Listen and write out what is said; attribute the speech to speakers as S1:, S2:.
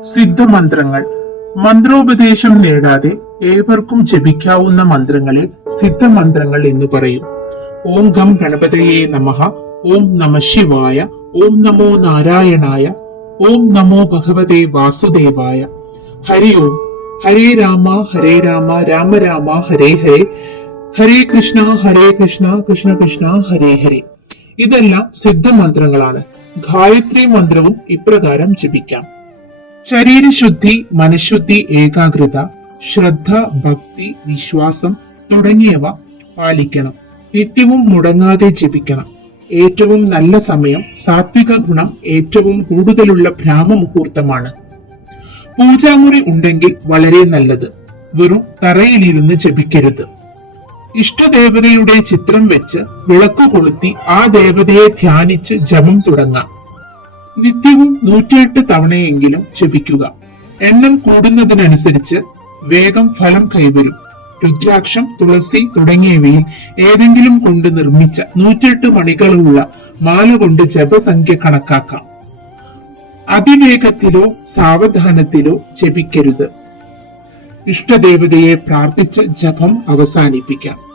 S1: സിദ്ധമന്ത്രങ്ങൾ. മന്ത്രോപദേശം നേടാതെ ഏവർക്കും ജപിക്കാവുന്ന മന്ത്രങ്ങളെ സിദ്ധമന്ത്രങ്ങൾ എന്ന് പറയും. ഓം ഗം ഗണപതയെ നമഹ ഓം നമ ശിവായ. ഓം നമോ നാരായണായ. ഓം നമോ ഭഗവതേ വാസുദേവായ. ഹരി ഓം. ഹരേ രാമ ഹരേ രാമ രാമ രാമ ഹരേ ഹരേ. ഹരേ കൃഷ്ണ ഹരേ കൃഷ്ണ കൃഷ്ണ കൃഷ്ണ ഹരേ ഹരേ. ഇതെല്ലാം സിദ്ധമന്ത്രങ്ങളാണ്. ഗായത്രി മന്ത്രവും ഇപ്രകാരം ജപിക്കാം. ശരീരശുദ്ധി മനഃശുദ്ധി ഏകാഗ്രത ശ്രദ്ധ ഭക്തി വിശ്വാസം തുടങ്ങിയവ പാലിക്കണം. നിത്യവും മുടങ്ങാതെ ജപിക്കണം. ഏറ്റവും നല്ല സമയം സാത്വിക ഗുണം ഏറ്റവും കൂടുതലുള്ള ഭ്രാമ മുഹൂർത്തമാണ് പൂജാമുറി ഉണ്ടെങ്കിൽ വളരെ നല്ലത്. വെറും തറയിലിരുന്ന് ജപിക്കരുത്. ഇഷ്ടദേവതയുടെ ചിത്രം വെച്ച് വിളക്ക് കൊളുത്തി ആ ദേവതയെ ധ്യാനിച്ച് ജപം തുടങ്ങാം. നിത്യവും നൂറ്റിയെട്ട് തവണയെങ്കിലും ജപിക്കുക. എണ്ണം കൂടുന്നതിനനുസരിച്ച് വേഗം ഫലം കൈവരും. രുദ്രാക്ഷം തുളസി തുടങ്ങിയവയിൽ ഏതെങ്കിലും കൊണ്ട് നിർമ്മിച്ച നൂറ്റിയെട്ട് മണികളുള്ള മാല കൊണ്ട് ജപസംഖ്യ കണക്കാക്കാം. അതിവേഗത്തിലോ സാവധാനത്തിലോ ജപിക്കരുത്. ഇഷ്ടദേവതയെ പ്രാർത്ഥിച്ച് ജപം അവസാനിപ്പിക്കാം.